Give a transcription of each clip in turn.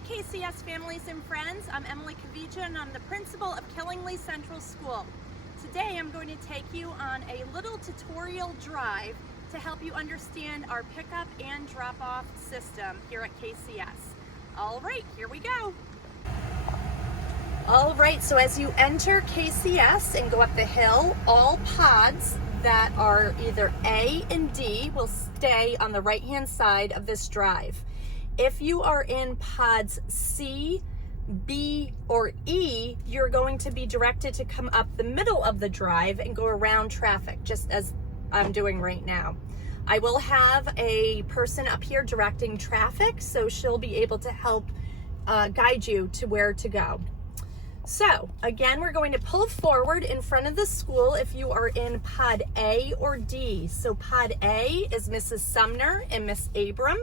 Hi KCS families and friends, I'm Emily Kavija and I'm the principal of Killingly Central School. Today I'm going to take you on a little tutorial drive to help you understand our pickup and drop-off system here at KCS. All right, here we go. All right, so as you enter KCS and go up the hill, all pods that are either A and D will stay on the right-hand side of this drive. If you are in pods C, B, or E, you're going to be directed to come up the middle of the drive and go around traffic, just as I'm doing right now. I will have a person up here directing traffic, so she'll be able to help guide you to where to go. So again, we're going to pull forward in front of the school if you are in pod A or D. So pod A is Mrs. Sumner and Miss Abram,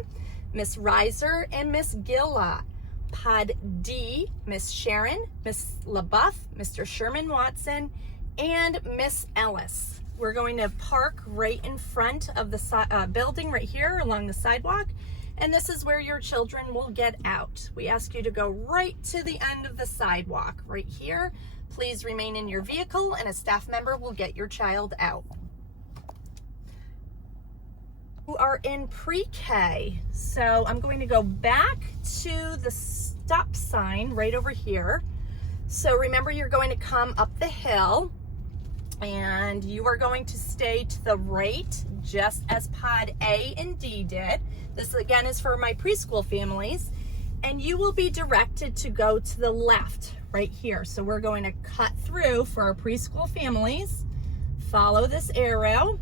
Miss Reiser and Miss Gilla. Pod D, Miss Sharon, Miss LaBeouf, Mr. Sherman Watson, and Miss Ellis. We're going to park right in front of the building right here along the sidewalk, and this is where your children will get out. We ask you to go right to the end of the sidewalk right here. Please remain in your vehicle and a staff member will get your child out. You are in pre-K, so I'm going to go back to the stop sign right over here. So remember, you're going to come up the hill and you are going to stay to the right, just as pod A and D did. This again is for my preschool families, and you will be directed to go to the left right here. So we're going to cut through for our preschool families. Follow this arrow,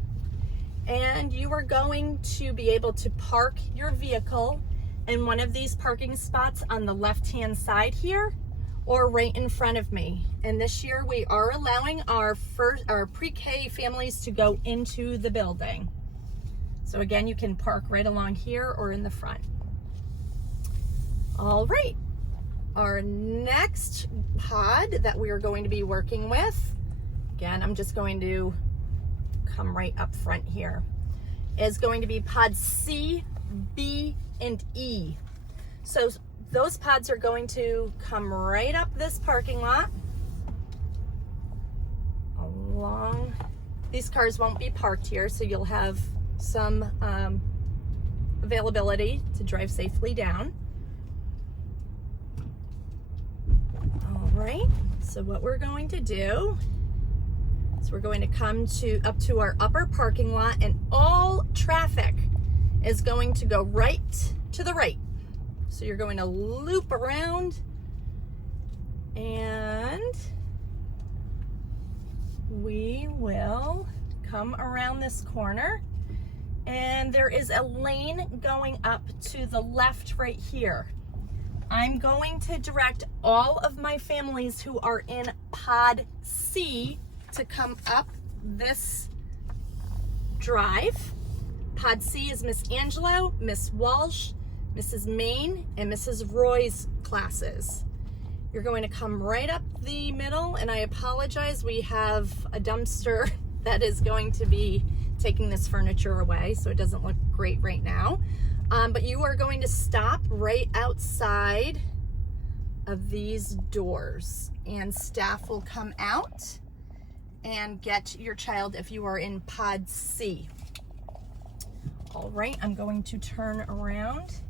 and you are going to be able to park your vehicle in one of these parking spots on the left-hand side here, or right in front of me. And this year we are allowing our pre-K families to go into the building. So again, you can park right along here or in the front. All right, our next pod that we are going to be working with, again, I'm just going to come right up front here, is going to be pod C, B, and E. So those pods are going to come right up this parking lot along. These cars won't be parked here, so you'll have some availability to drive safely down. All right, so what we're going to do is we're going to come up to our upper parking lot, and all traffic is going to go right to the right. So you're going to loop around, and we will come around this corner, and there is a lane going up to the left right here. I'm going to direct all of my families who are in pod C to come up this drive. Pod C is Miss Angelo, Miss Walsh, Mrs. Main, and Mrs. Roy's classes. You're going to come right up the middle, and I apologize, we have a dumpster that is going to be taking this furniture away, so it doesn't look great right now. But you are going to stop right outside of these doors, and staff will come out and get your child if you are in pod C. All right, I'm going to turn around,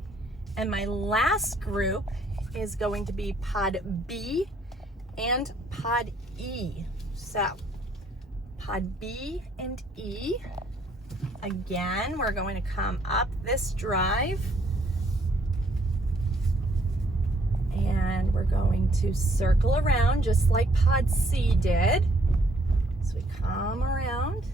and my last group is going to be pod B and pod E. So pod B and E, again, we're going to come up this drive, and we're going to circle around just like pod C did. So we come around,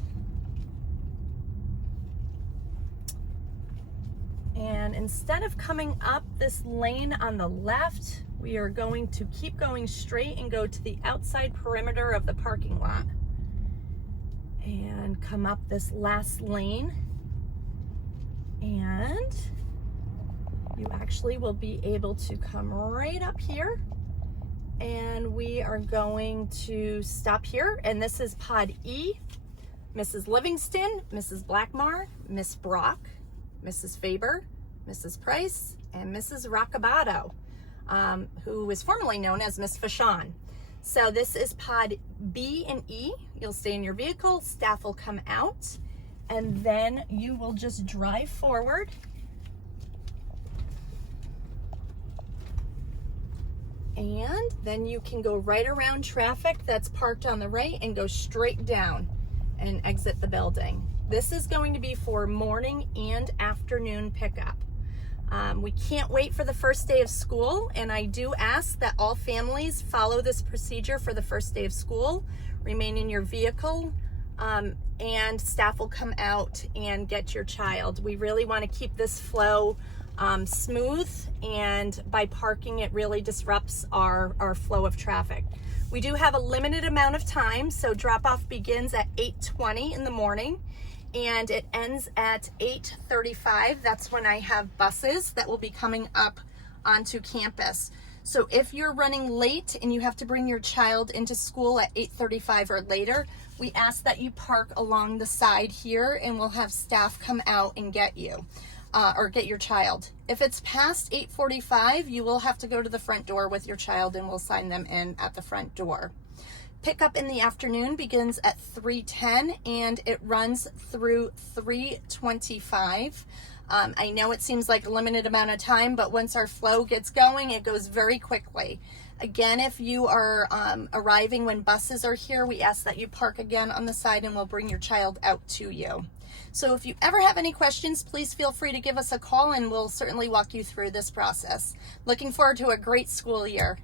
and instead of coming up this lane on the left, we are going to keep going straight and go to the outside perimeter of the parking lot and come up this last lane, and you actually will be able to come right up here, and we are going to stop here, and this is pod E. Mrs. Livingston, Mrs. Blackmar, Miss Brock, Mrs. Faber, Mrs. Price, and Mrs. Roccabato. who was formerly known as Miss Fashawn. So this is pod B and E. You'll stay in your vehicle, staff will come out, and then you will just drive forward. And then you can go right around traffic that's parked on the right and go straight down and exit the building. This is going to be for morning and afternoon pickup. We can't wait for the first day of school, and I do ask that all families follow this procedure for the first day of school. Remain in your vehicle, and staff will come out and get your child. We really want to keep this flow smooth, and by parking it really disrupts our flow of traffic. We do have a limited amount of time, so drop-off begins at 8:20 in the morning and it ends at 8:35. That's when I have buses that will be coming up onto campus. So if you're running late and you have to bring your child into school at 8:35 or later, we ask that you park along the side here and we'll have staff come out and get you. Or get your child. If it's past 8:45, you will have to go to the front door with your child and we'll sign them in at the front door. Pickup in the afternoon begins at 3:10 and it runs through 3:25. I know it seems like a limited amount of time, but once our flow gets going, it goes very quickly. Again, if you are arriving when buses are here, we ask that you park again on the side and we'll bring your child out to you. So if you ever have any questions, please feel free to give us a call and we'll certainly walk you through this process. Looking forward to a great school year.